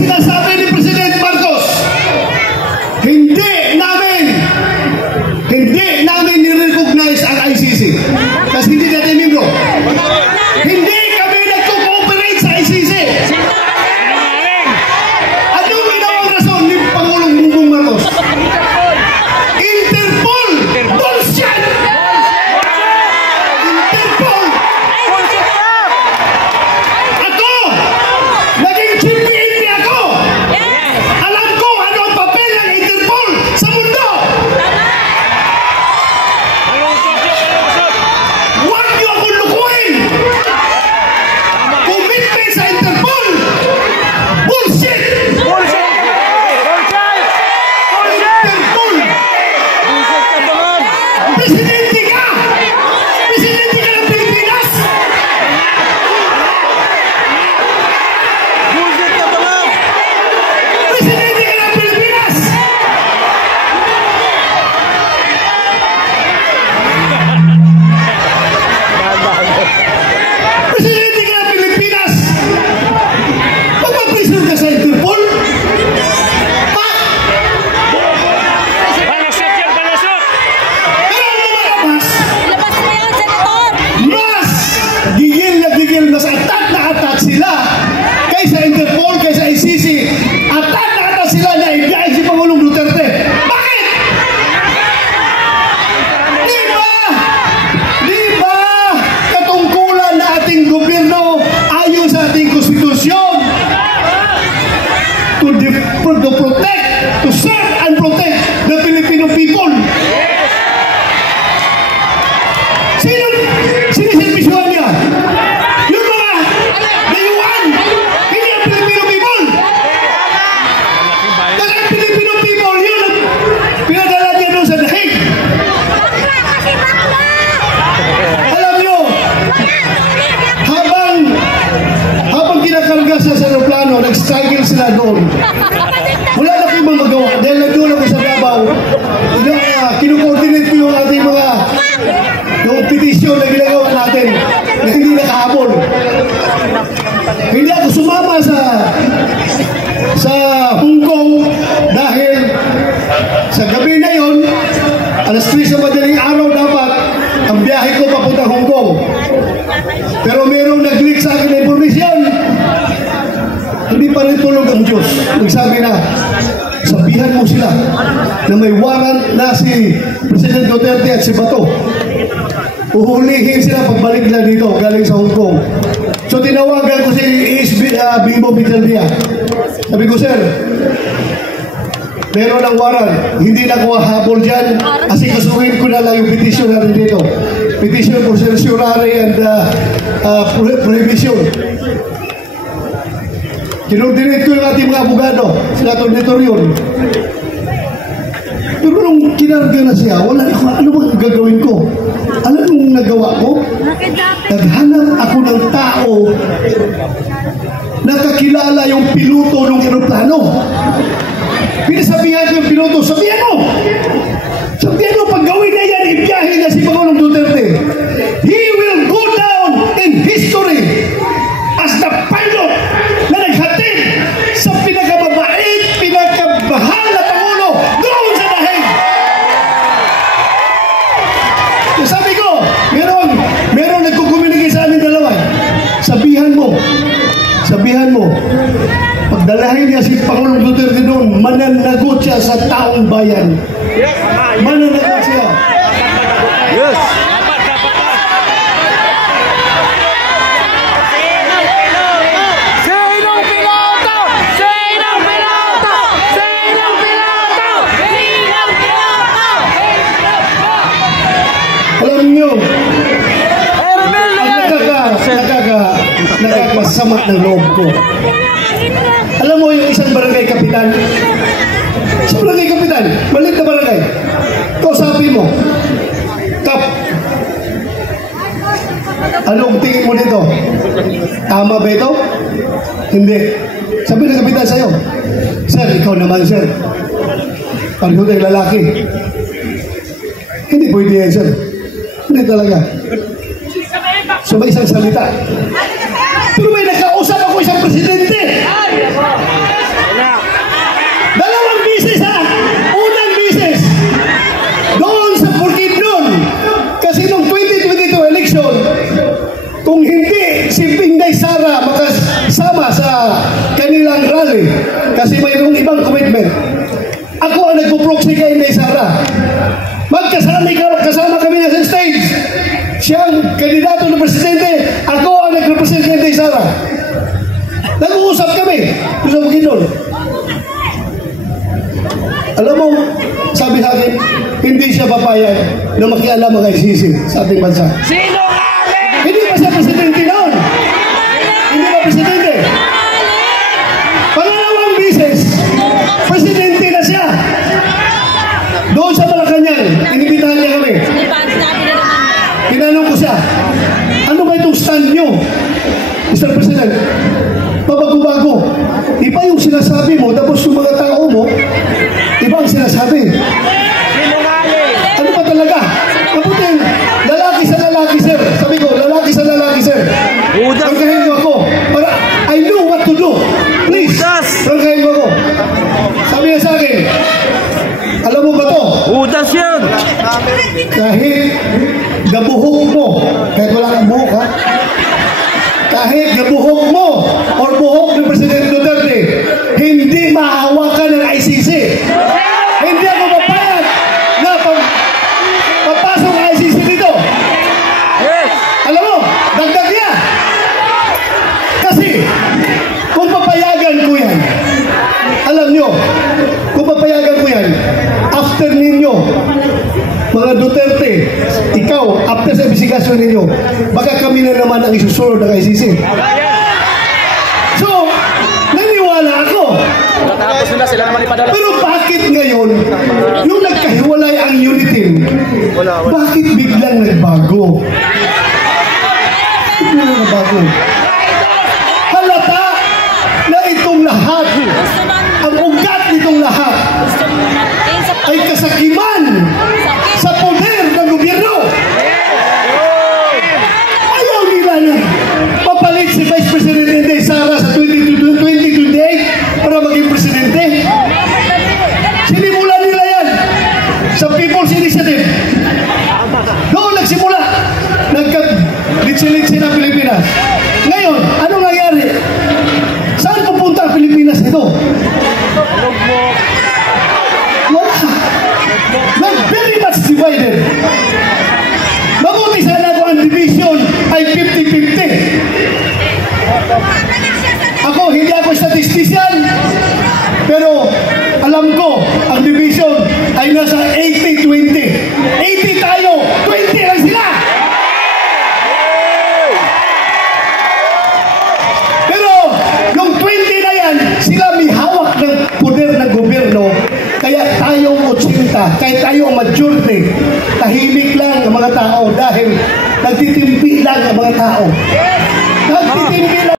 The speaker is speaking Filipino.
sinasabi ni President Marcos, hindi namin ni-recognize ang ICC. Kasi hindi natin membro. Hindi kami nagko-cooperate sa ICC. Anong ginawang rason ni Pangulong Bongbong Marcos? Interpol! Bullshit! Interpol! Ako! Naging chief PNP ako! Alam ko ano ang papel ng Interpol sa mundo! Huwag niyo akong lukuhin! Commitment sa Interpol! Bullshit! Interpol! Presidente ka! Presidente ka ng Pilipinas! Presidente ka ng Pilipinas! Presidente ka ng Pilipinas! Magpaprisoner ka sa Interpol? Ha? Pero ano malabas? Labas mo yan, Senator! Mas gigil na gigil, mas atat sila kaysa Interpol, kaysa ICC. Atat sila na ibiyahe si Pangulong Duterte. Bakit? Di ba katungkulan na ating gobyerno ayon sa ating konstitusyon to protect, to serve and protect the Filipino people? Siniservisyohan niya yung mga dayuhan, hindi ang Filipino people. Kasi ang Filipino people, yun ang pinadala niya doon sa dahig. Alam niyo, habang kinakarga sa aeroplano, nag-struggle sila doon. Wala na kayong magawa dahil nagdoon ako sa Davao. Kinukoordinate ko yung ating mga yung petisyon na ginagawa natin na hindi nakahabol. Hindi ako sumama sa Hong Kong dahil sa gabi na yon, alas 3 sa madaling araw dapat ang biyahe ko papunta Hong Kong. Pero merong nag-leak sa akin na informasyon. Hindi pa rin tulog ang Diyos. Nagsabi na, sabihan mo sila na may warrant na si President Duterte at si Bato. Uhulihin sila pagbalik nila dito galing sa Hong Kong. So tinawagan ko si Bimbo Vitrandia. Sabi ko, sir, meron ng warrant. Hindi na ko habol dyan. Asikasuhin ko na lang yung petition natin dito. Petition for certiorari and prohibition. Kinordinate ko yung ating mga abogado. Sila tornitor yun. Pero nung kinarga na siya, wala na kung ano bang gagawin ko. Alam nung nagawa ko? Naghanap ako ng tao na kakilala yung piloto ng aeroplano. Pinasabihan ko yung piloto, sabihan mo, pag gawin na yan, ibiyahe na si Pangulong Duterte. He will go down in history as the pilot na naghatid sa pinakamabait, pinakamahal na Pangulo doon sa dahig. So sabi ko, meron nagkukomunikate sa amin dalawa. Sabihan mo, pagdalahin niya si Pangulong Duterte doon, mananagot siya sa taong bayan. Mananagot siya. Yes. Alam niyo, nakakasama ng loob ko. Alam mo yung isang barangay kapitan? Isang barangay kapitan, maliit na barangay. Kausapin mo, Kap, anong tingin mo dito? Tama ba ito? Hindi. Sabi ng kapitan sa'yo, sir, ikaw naman, sir. Pareho tayong lalaki. Hindi pwede yan, sir. Hindi talaga. So may isang salita. Pero may nakausap ako isang presidente. personally, kasi mayroong ibang commitment. Ako ang nagpo-proxy kay Inday Sara. Kasama kami na sa stage. Siya ang kandidato ng presidente. Ako ang nag-represent kay Inday Sara. Nag-uusap kami. Gusto mo doon. Alam mo, sabi sa akin, hindi siya papayag na makialam ang ICC sa ating bansa. Hindi pa siya presidente noon. Hindi ba presidente? Pangalawang bisis, presidente na siya. Doon sa Malacanang, inibitahan niya kami. Tinanong ko siya, ano ba itong stand nyo, Mr. President? Babago-bago. Iba yung sinasabi mo, tapos yung mga tao mo, iba ang sinasabi. Ano ba talaga? Kaputin, lalaki sa lalaki, sir. Sabi ko, lalaki sa lalaki, sir. Rangkahin mo ako. Para I know what to do. Please, rangkahin mo ako. Sabi niya sa akin, alam mo ba to? Udas yan! Kahit gabuhok mo, kahit wala kang buhok, ha? Kahit gabuhok mo or buhok ni Presidente Duterte, hindi mahawakan ng ICC. Hindi ako mapayag na papasok ang ICC dito. Yes! Alam mo, dagdag niya. Kasi, kung papayagan ko yan, alam nyo, kung papayagan ko yan, after ninyo, mga Duterte, ikaw, after sa investigasyon ninyo, baka kami na naman ang isusunod ng ICC. So, naniwala ako. Tapos nila sila naman ipadala. Pero bakit ngayon, nung nagkahiwalay ang unity, bakit biglang nagbago? Biglang nagbago. Halata na itong lahat, ang ugat nitong lahat, ay kasakiman sa poder ng gobyerno. Ayaw nila na papalit si Vice President Inday Sara sa 2028 para maging presidente. Sinimulan nila yan sa People's Initiative. Doon nagsimula. Nagka-litsi-litsi ng Pilipinas. Ngayon, anong nangyari? Saan pupunta ang Pilipinas ito? Wala. Very much divided. Mabuti sana kung ang division ay 50-50. Ako, hindi ako statistician, pero alam ko, ang division ay nasa 80-20. 80 tayo, 20 lang sila. Pero, yung 20 na yan, sila may hawak ng poder ng gobyerno. Kaya tayong 80, kaya tayong majority, tahimik lang ang mga tao dahil nagtitimpi lang ang mga tao. Nagtitimpi lang.